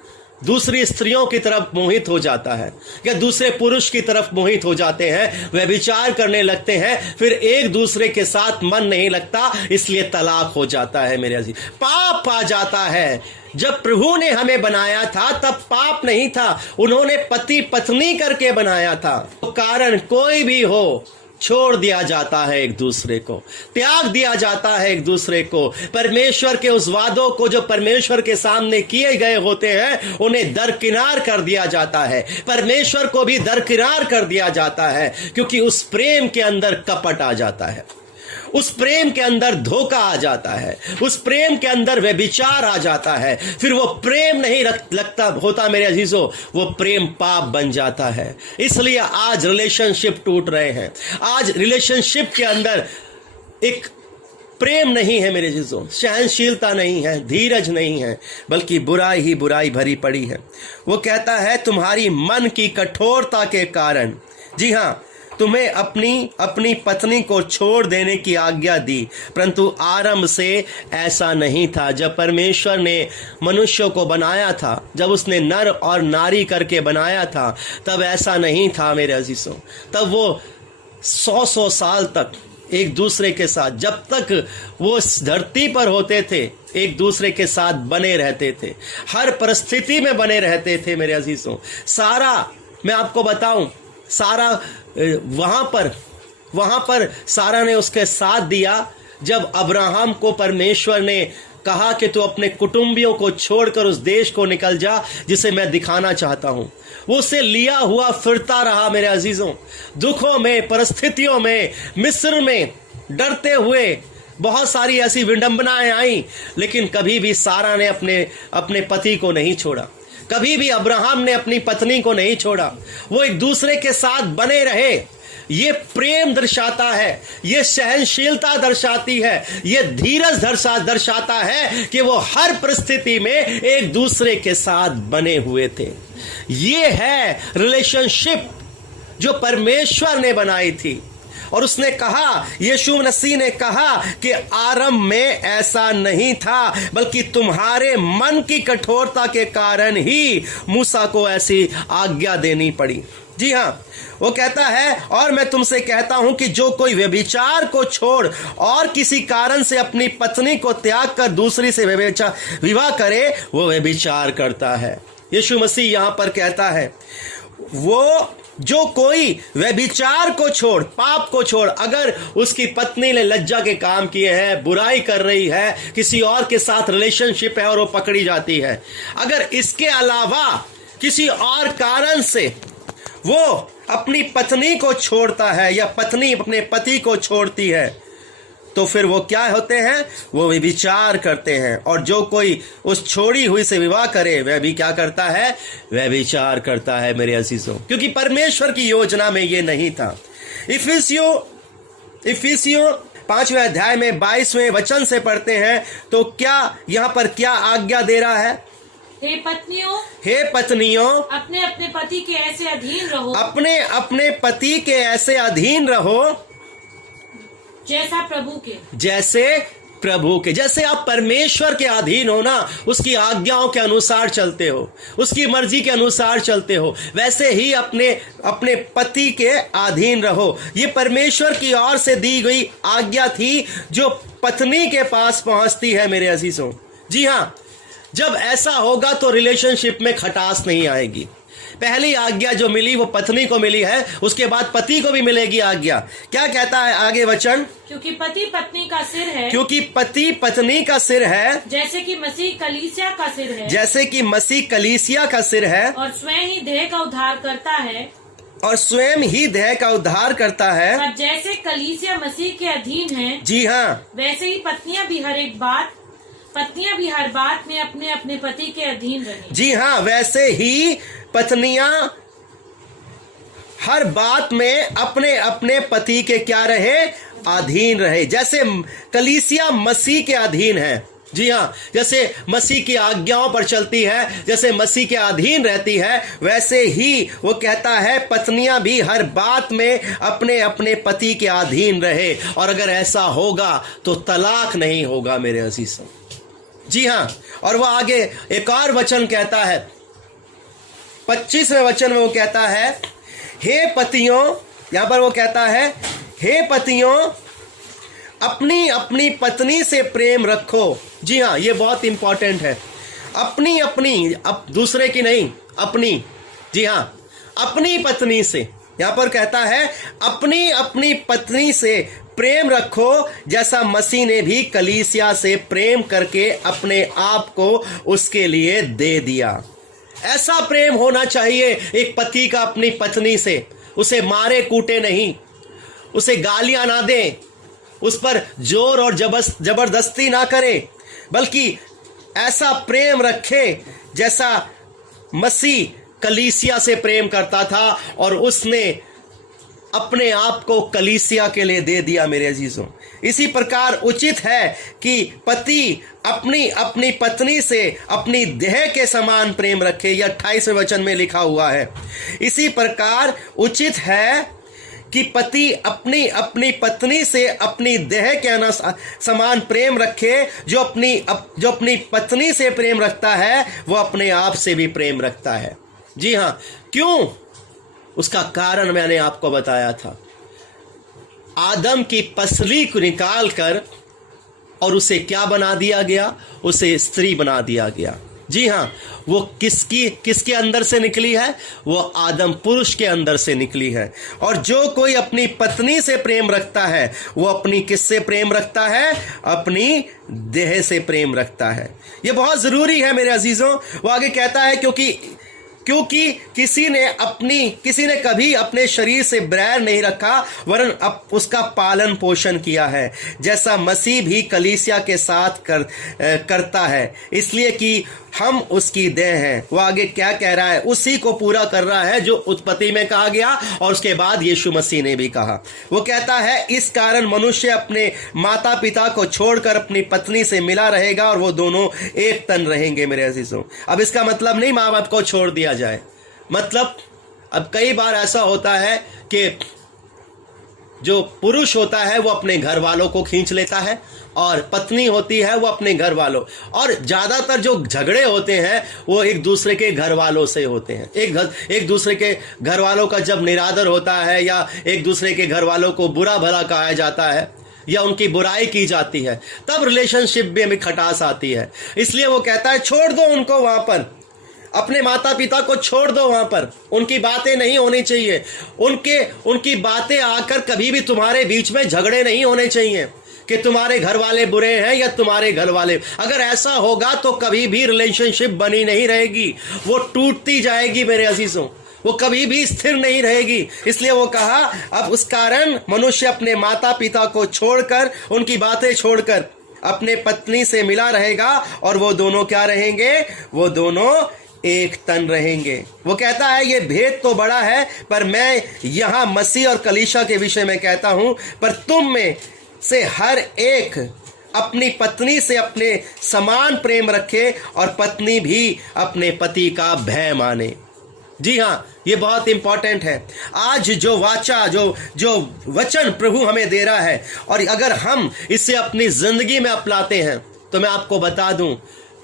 दूसरी स्त्रियों की तरफ मोहित हो जाता है, या दूसरे पुरुष की तरफ मोहित हो जाते हैं, वे विचार करने लगते हैं, फिर एक दूसरे के साथ मन नहीं लगता, इसलिए तलाक हो जाता है मेरे अजीज। पाप आ जाता है। जब प्रभु ने हमें बनाया था तब पाप नहीं था, उन्होंने पति पत्नी करके बनाया था। तो कारण कोई भी हो, छोड़ दिया जाता है एक दूसरे को, त्याग दिया जाता है एक दूसरे को। परमेश्वर के उस वादों को जो परमेश्वर के सामने किए गए होते हैं उन्हें दरकिनार कर दिया जाता है, परमेश्वर को भी दरकिनार कर दिया जाता है, क्योंकि उस प्रेम के अंदर कपट आ जाता है, उस प्रेम के अंदर धोखा आ जाता है, उस प्रेम के अंदर व्यभिचार आ जाता है। फिर वो प्रेम नहीं लगता होता मेरे अजीजों, वो प्रेम पाप बन जाता है। इसलिए आज रिलेशनशिप टूट रहे हैं, आज रिलेशनशिप के अंदर एक प्रेम नहीं है मेरे अजीजों, सहनशीलता नहीं है, धीरज नहीं है, बल्कि बुराई ही बुराई भरी पड़ी है। वो कहता है तुम्हारी मन की कठोरता के कारण, जी हाँ, तुम्हें अपनी पत्नी को छोड़ देने की आज्ञा दी, परंतु आरंभ से ऐसा नहीं था। जब परमेश्वर ने मनुष्य को बनाया था, जब उसने नर और नारी करके बनाया था, तब ऐसा नहीं था मेरे अजीजों। तब वो 100 साल तक एक दूसरे के साथ, जब तक वो इस धरती पर होते थे, एक दूसरे के साथ बने रहते थे, हर परिस्थिति में बने रहते थे मेरे अजीजों। सारा, मैं आपको बताऊं, सारा वहां पर सारा ने उसके साथ दिया जब अब्राहम को परमेश्वर ने कहा कि तू अपने कुटुंबियों को छोड़कर उस देश को निकल जा जिसे मैं दिखाना चाहता हूं। वो उसे लिया हुआ फिरता रहा मेरे अजीजों, दुखों में, परिस्थितियों में, मिस्र में डरते हुए, बहुत सारी ऐसी विडंबनाएं आई, लेकिन कभी भी सारा ने अपने पति को नहीं छोड़ा, कभी भी अब्राहम ने अपनी पत्नी को नहीं छोड़ा। वो एक दूसरे के साथ बने रहे। ये प्रेम दर्शाता है, ये सहनशीलता दर्शाती है, ये धीरज दर्शाता है कि वो हर परिस्थिति में एक दूसरे के साथ बने हुए थे। ये है रिलेशनशिप जो परमेश्वर ने बनाई थी। और उसने कहा, यीशु मसीह ने कहा कि आरंभ में ऐसा नहीं था, बल्कि तुम्हारे मन की कठोरता के कारण ही मूसा को ऐसी आज्ञा देनी पड़ी। जी हाँ, वो कहता है, और मैं तुमसे कहता हूं कि जो कोई व्यभिचार को छोड़ और किसी कारण से अपनी पत्नी को त्याग कर दूसरी से विवाह करे, वो व्यभिचार करता है। यीशु मसीह यहां पर कहता है, वो जो कोई व्यभिचार को छोड़, पाप को छोड़, अगर उसकी पत्नी ने लज्जा के काम किए हैं, बुराई कर रही है, किसी और के साथ रिलेशनशिप है और वो पकड़ी जाती है, अगर इसके अलावा किसी और कारण से वो अपनी पत्नी को छोड़ता है या पत्नी अपने पति को छोड़ती है, तो फिर वो क्या होते हैं? वो व्यभिचार करते हैं। और जो कोई उस छोड़ी हुई से विवाह करे, वह भी क्या करता है? व्यभिचार करता है मेरे अजीजों, क्योंकि परमेश्वर की योजना में ये नहीं था। इफिसियों 5वें अध्याय में 22वें वचन से पढ़ते हैं तो क्या यहाँ पर क्या आज्ञा दे रहा है? हे पत्नियों अपने अपने पति के ऐसे अधीन रहो, अपने अपने पति के ऐसे अधीन रहो जैसे प्रभु के। जैसे आप परमेश्वर के अधीन हो ना, उसकी आज्ञाओं के अनुसार चलते हो, उसकी मर्जी के अनुसार चलते हो, वैसे ही अपने अपने पति के अधीन रहो। ये परमेश्वर की ओर से दी गई आज्ञा थी जो पत्नी के पास पहुंचती है मेरे अजीजों। जी हाँ, जब ऐसा होगा तो रिलेशनशिप में खटास नहीं आएगी। पहली आज्ञा जो मिली वो पत्नी को मिली है, उसके बाद पति को भी मिलेगी आज्ञा। क्या कहता है आगे वचन? क्योंकि पति पत्नी का सिर है, क्योंकि पति पत्नी का सिर है, जैसे कि मसीह कलीसिया का सिर है, जैसे कि मसीह कलीसिया का सिर है, और स्वयं ही देह का उद्धार करता है, और स्वयं ही देह का उद्धार करता है। और जैसे कलीसिया मसीह के अधीन है, जी हाँ, वैसे ही पत्नियां भी हर बात में अपने अपने पति के अधीन रहें। जी हाँ, वैसे ही पत्नियां हर बात में अपने अपने पति के क्या रहे? अधीन रहे। जैसे कलीसिया मसीह के अधीन है। जी हाँ, जैसे मसीह की आज्ञाओं पर चलती है, जैसे मसीह के अधीन रहती है, वैसे ही वो कहता है पत्नियां भी हर बात में अपने अपने पति के अधीन रहे। और अगर ऐसा होगा तो तलाक नहीं होगा मेरे अजीजों। जी हाँ, और वो आगे एक और वचन कहता है, 25वें वचन में वो कहता है, हे पतियों, यहां पर वो कहता है, हे पतियों अपनी अपनी पत्नी से प्रेम रखो। जी हाँ, ये बहुत इंपॉर्टेंट है। अपनी अपनी, अब दूसरे की नहीं, अपनी। जी हाँ, अपनी पत्नी से, यहां पर कहता है अपनी अपनी पत्नी से प्रेम रखो जैसा मसीह ने भी कलीसिया से प्रेम करके अपने आप को उसके लिए दे दिया। ऐसा प्रेम होना चाहिए एक पति का अपनी पत्नी से। उसे मारे कूटे नहीं, उसे गालियां ना दे, उस पर जोर और जबरदस्ती ना करे, बल्कि ऐसा प्रेम रखे जैसा मसीह कलीसिया से प्रेम करता था और उसने अपने आप को कलीसिया के लिए दे दिया मेरे अजीजों। इसी प्रकार उचित है कि पति अपनी अपनी पत्नी से अपनी देह के समान प्रेम रखे। यह 28वें वचन में लिखा हुआ है। इसी प्रकार उचित है कि पति अपनी अपनी पत्नी से अपनी देह के समान प्रेम रखे। जो अपनी पत्नी से प्रेम रखता है वो अपने आप से भी प्रेम रखता है। जी हाँ, क्यों? उसका कारण मैंने आपको बताया था। आदम की पसली को निकाल कर और उसे क्या बना दिया गया? उसे स्त्री बना दिया गया। जी हाँ, वो किसके अंदर से निकली है? वो आदम पुरुष के अंदर से निकली है। और जो कोई अपनी पत्नी से प्रेम रखता है वो अपनी किससे प्रेम रखता है? अपनी देह से प्रेम रखता है। ये बहुत जरूरी है मेरे अजीजों। वो आगे कहता है क्योंकि किसी ने कभी अपने शरीर से बैर नहीं रखा वरन उसका पालन पोषण किया है, जैसा मसीह भी कलीसिया के साथ करता है, इसलिए कि हम उसकी देह हैं। वो आगे क्या कह रहा है? उसी को पूरा कर रहा है जो उत्पत्ति में कहा गया और उसके बाद यीशु मसीह ने भी कहा। वो कहता है इस कारण मनुष्य अपने माता पिता को छोड़कर अपनी पत्नी से मिला रहेगा और वो दोनों एक तन रहेंगे मेरे अजीजों। अब इसका मतलब नहीं माँ बाप को छोड़ दिया जाए। मतलब अब कई बार ऐसा होता है कि जो पुरुष होता है वो अपने घर वालों को खींच लेता है और पत्नी होती है वो अपने घर वालों, और ज्यादातर जो झगड़े होते हैं वो एक दूसरे के घर वालों से होते हैं। एक दूसरे के घर वालों का जब निरादर होता है या एक दूसरे के घर वालों को बुरा भला कहा जाता है या उनकी बुराई की जाती है, तब रिलेशनशिप में खटास आती है। इसलिए वो कहता है छोड़ दो उनको, वहां पर अपने माता पिता को छोड़ दो, वहां पर उनकी बातें नहीं होनी चाहिए। उनकी बातें आकर कभी भी तुम्हारे बीच में झगड़े नहीं होने चाहिए कि तुम्हारे घर वाले बुरे हैं या तुम्हारे घर वाले। अगर ऐसा होगा तो कभी भी रिलेशनशिप बनी नहीं रहेगी, वो टूटती जाएगी मेरे अजीजों, वो कभी भी स्थिर नहीं रहेगी। इसलिए वो कहा अब उस कारण मनुष्य अपने माता पिता को छोड़कर, उनकी बातें छोड़कर अपने पत्नी से मिला रहेगा और वो दोनों क्या रहेंगे? वो दोनों एक तन रहेंगे। वो कहता है ये भेद तो बड़ा है, पर मैं यहां मसीह और कलीसिया के विषय में कहता हूं, पर तुम में से हर एक अपनी पत्नी से अपने समान प्रेम रखे और पत्नी भी अपने पति का भय माने। जी हाँ, ये बहुत इंपॉर्टेंट है। आज जो वाचा जो वचन प्रभु हमें दे रहा है, और अगर हम इसे अपनी जिंदगी में अपनाते हैं तो मैं आपको बता दूं,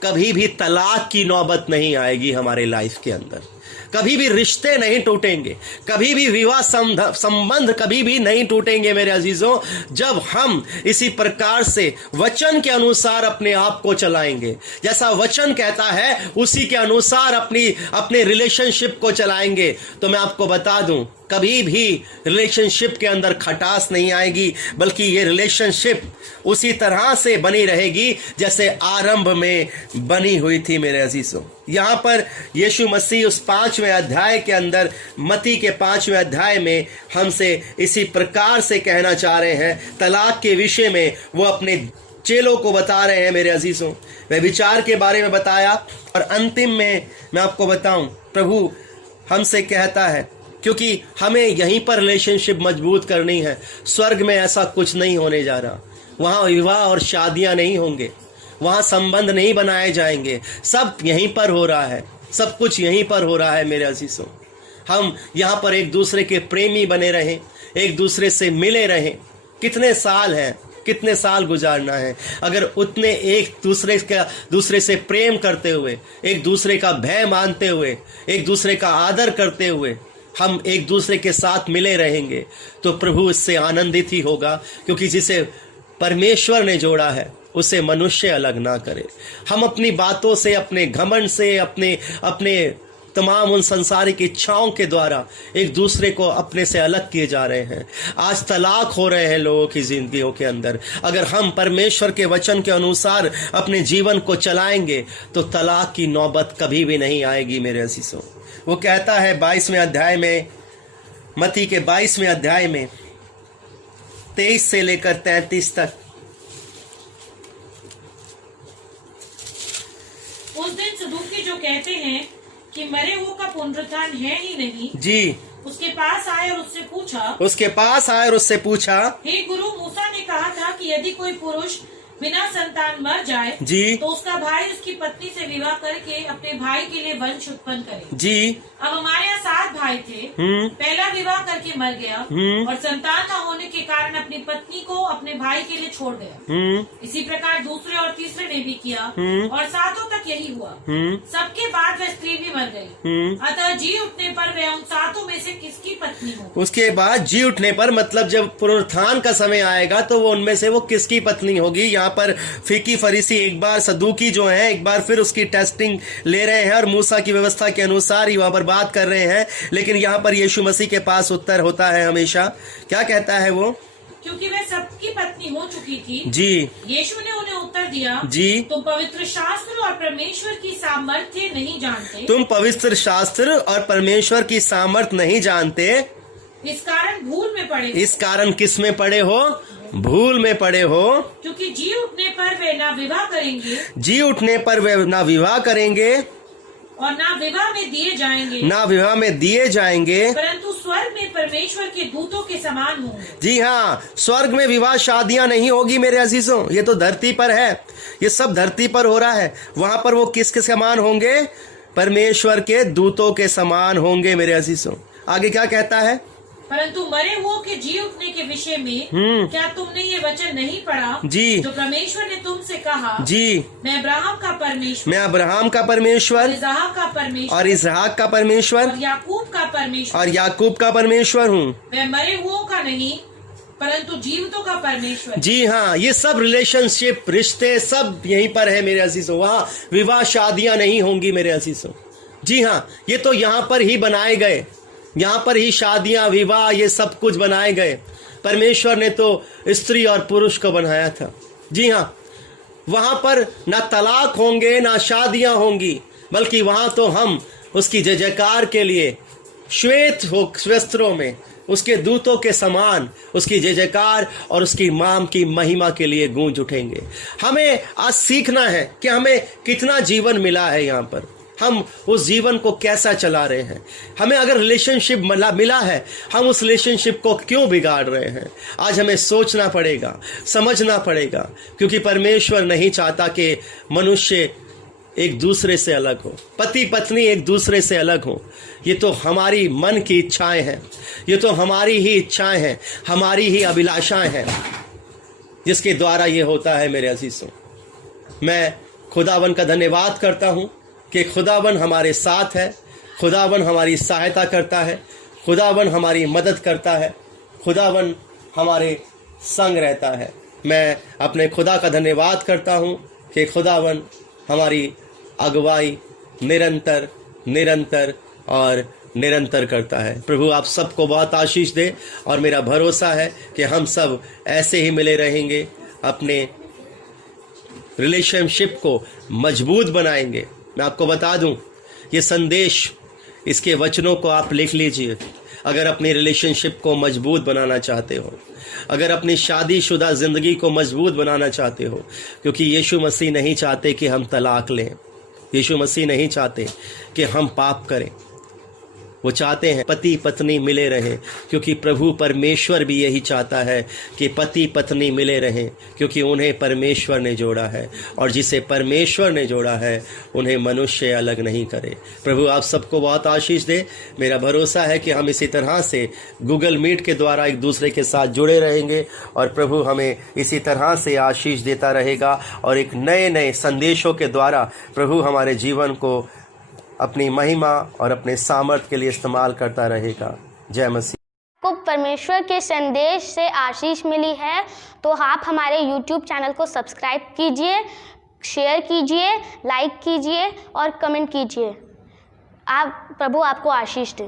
कभी भी तलाक की नौबत नहीं आएगी हमारे लाइफ के अंदर। कभी भी रिश्ते नहीं टूटेंगे, कभी भी विवाह संबंध कभी भी नहीं टूटेंगे मेरे अजीजों, जब हम इसी प्रकार से वचन के अनुसार अपने आप को चलाएंगे। जैसा वचन कहता है उसी के अनुसार अपने रिलेशनशिप को चलाएंगे। तो मैं आपको बता दूं, कभी भी रिलेशनशिप के अंदर खटास नहीं आएगी, बल्कि ये रिलेशनशिप उसी तरह से बनी रहेगी जैसे आरंभ में बनी हुई थी मेरे अजीजों। यहाँ पर यीशु मसीह उस 5वें अध्याय के अंदर, मत्ती के 5वें अध्याय में हमसे इसी प्रकार से कहना चाह रहे हैं। तलाक के विषय में वो अपने चेलों को बता रहे हैं मेरे अजीजों। वह विचार के बारे में बताया, और अंतिम में मैं आपको बताऊं, प्रभु हमसे कहता है, क्योंकि हमें यहीं पर रिलेशनशिप मजबूत करनी है। स्वर्ग में ऐसा कुछ नहीं होने जा रहा। वहाँ विवाह और शादियां नहीं होंगे, वहाँ संबंध नहीं बनाए जाएंगे। सब यहीं पर हो रहा है, सब कुछ यहीं पर हो रहा है मेरे अजीजों। हम यहाँ पर एक दूसरे के प्रेमी बने रहें, एक दूसरे से मिले रहें। कितने साल हैं, कितने साल गुजारना है। अगर उतने एक दूसरे से प्रेम करते हुए, एक दूसरे का भय मानते हुए, एक दूसरे का आदर करते हुए हम एक दूसरे के साथ मिले रहेंगे, तो प्रभु इससे आनंदित ही होगा। क्योंकि जिसे परमेश्वर ने जोड़ा है उसे मनुष्य अलग ना करे। हम अपनी बातों से, अपने घमंड से, अपने तमाम उन संसारिक इच्छाओं के द्वारा एक दूसरे को अपने से अलग किए जा रहे हैं। आज तलाक हो रहे हैं लोगों की जिंदगियों के अंदर। अगर हम परमेश्वर के वचन के अनुसार अपने जीवन को चलाएंगे तो तलाक की नौबत कभी भी नहीं आएगी मेरे अजीजों। वो कहता है 22वें अध्याय में, मत्ती के 22वें अध्याय में 23 से लेकर 33 तक, उस दिन सदूकी जो कहते हैं कि मरे हुओं का पुनरुत्थान है ही नहीं, जी, उसके पास आए और उससे पूछा, हे गुरु, मूसा ने कहा था कि यदि कोई पुरुष बिना संतान मर जाए जी, तो उसका भाई उसकी पत्नी से विवाह करके अपने भाई के लिए वंश उत्पन्न करे। जी। अब हमारे यहाँ 7 भाई थे। पहला विवाह करके मर गया और संतान न होने के कारण अपनी पत्नी को अपने भाई के लिए छोड़ गया। इसी प्रकार दूसरे और तीसरे ने भी किया और 7 तक यही हुआ। सबके बाद वह स्त्री भी मर गई। अतः जी उठने पर वह उन 7 में से किसकी पत्नी हो? उसके बाद जी उठने पर मतलब जब पुनरुत्थान का समय आएगा तो वो उनमें से वो किसकी पत्नी होगी। यहाँ पर फीकी फरीसी एक बार, सदूकी जो है, एक बार फिर उसकी टेस्टिंग ले रहे हैं और मूसा की व्यवस्था के अनुसार ही वहां पर बात कर रहे हैं। लेकिन यहाँ पर यीशु मसीह के पास उत्तर होता है हमेशा। क्या कहता है वो? क्योंकि वह सबकी पत्नी हो चुकी थी। जी। यीशु ने उन्हें उत्तर दिया, जी, तुम पवित्र शास्त्र और परमेश्वर की सामर्थ्य नहीं जानते। तुम पवित्र शास्त्र और परमेश्वर की सामर्थ्य नहीं जानते, इस कारण भूल में पड़े। इस कारण किस में पड़े हो? भूल में पड़े हो। क्योंकि जी उठने पर वे ना विवाह करेंगे, जी उठने पर वे ना विवाह करेंगे और ना विवाह में दिए जाएंगे, ना विवाह में दिए जाएंगे, परंतु स्वर्ग में परमेश्वर के दूतों के समान होंगे। जी हाँ, स्वर्ग में विवाह शादियां नहीं होगी मेरे अजीजों। ये तो धरती पर है, ये सब धरती पर हो रहा है। वहां पर वो किसके समान होंगे? परमेश्वर के दूतों के समान होंगे मेरे अजीजों। आगे क्या कहता है? परंतु मरे हुओं के जी उठने के विषय में क्या तुमने ये वचन नहीं पढ़ा? जी, जो परमेश्वर ने तुमसे कहा, जी, मैं अब्राहम का परमेश्वर, मैं अब्राहम का परमेश्वर, इसहाक का परमेश्वर, और इसहाक का परमेश्वर, और याकूब का परमेश्वर, और याकूब का परमेश्वर हूँ। मैं मरे हुओं का नहीं परंतु जीवितों का परमेश्वर। जी हाँ, ये सब रिलेशनशिप, रिश्ते सब यहीं पर है मेरे अजीजों। वहाँ विवाह शादियां नहीं होंगी मेरे अजीजों। जी हाँ, ये तो यहाँ पर ही बनाए गए, यहाँ पर ही शादियां, विवाह, ये सब कुछ बनाए गए। परमेश्वर ने तो स्त्री और पुरुष को बनाया था। जी हाँ, वहाँ पर ना तलाक होंगे, ना शादियां होंगी, बल्कि वहाँ तो हम उसकी जय जयकार के लिए श्वेत वस्त्रों में उसके दूतों के समान उसकी जय जयकार और उसकी नाम की महिमा के लिए गूंज उठेंगे। हमें आज सीखना है कि हमें कितना जीवन मिला है यहाँ पर। हम उस जीवन को कैसा चला रहे हैं। हमें अगर रिलेशनशिप मिला है, हम उस रिलेशनशिप को क्यों बिगाड़ रहे हैं। आज हमें सोचना पड़ेगा, समझना पड़ेगा, क्योंकि परमेश्वर नहीं चाहता कि मनुष्य एक दूसरे से अलग हो, पति पत्नी एक दूसरे से अलग हो। ये तो हमारी मन की इच्छाएं हैं, ये तो हमारी ही इच्छाएं हैं, हमारी ही अभिलाषाएं हैं, जिसके द्वारा ये होता है। मेरे अजीजों, मैं खुदावन का धन्यवाद करता हूँ कि खुदावन हमारे साथ है, खुदावन हमारी सहायता करता है, खुदावन हमारी मदद करता है, खुदावन हमारे संग रहता है। मैं अपने खुदा का धन्यवाद करता हूँ कि खुदावन हमारी अगुवाई निरंतर निरंतर और निरंतर करता है। प्रभु आप सबको बहुत आशीष दे, और मेरा भरोसा है कि हम सब ऐसे ही मिले रहेंगे, अपने रिलेशनशिप को मजबूत बनाएंगे। मैं आपको बता दूं, ये संदेश, इसके वचनों को आप लिख लीजिए। अगर अपनी रिलेशनशिप को मजबूत बनाना चाहते हो, अगर अपनी शादीशुदा ज़िंदगी को मजबूत बनाना चाहते हो, क्योंकि यीशु मसीह नहीं चाहते कि हम तलाक लें, यीशु मसीह नहीं चाहते कि हम पाप करें। वो चाहते हैं पति पत्नी मिले रहें, क्योंकि प्रभु परमेश्वर भी यही चाहता है कि पति पत्नी मिले रहें, क्योंकि उन्हें परमेश्वर ने जोड़ा है, और जिसे परमेश्वर ने जोड़ा है उन्हें मनुष्य अलग नहीं करे। प्रभु आप सबको बहुत आशीष दे। मेरा भरोसा है कि हम इसी तरह से गूगल मीट के द्वारा एक दूसरे के साथ जुड़े रहेंगे, और प्रभु हमें इसी तरह से आशीष देता रहेगा, और एक नए नए संदेशों के द्वारा प्रभु हमारे जीवन को अपनी महिमा और अपने सामर्थ्य के लिए इस्तेमाल करता रहेगा। जय मसीह। को परमेश्वर के संदेश से आशीष मिली है तो आप हमारे YouTube चैनल को सब्सक्राइब कीजिए, शेयर कीजिए, लाइक कीजिए और कमेंट कीजिए। प्रभु आपको आशीष दे।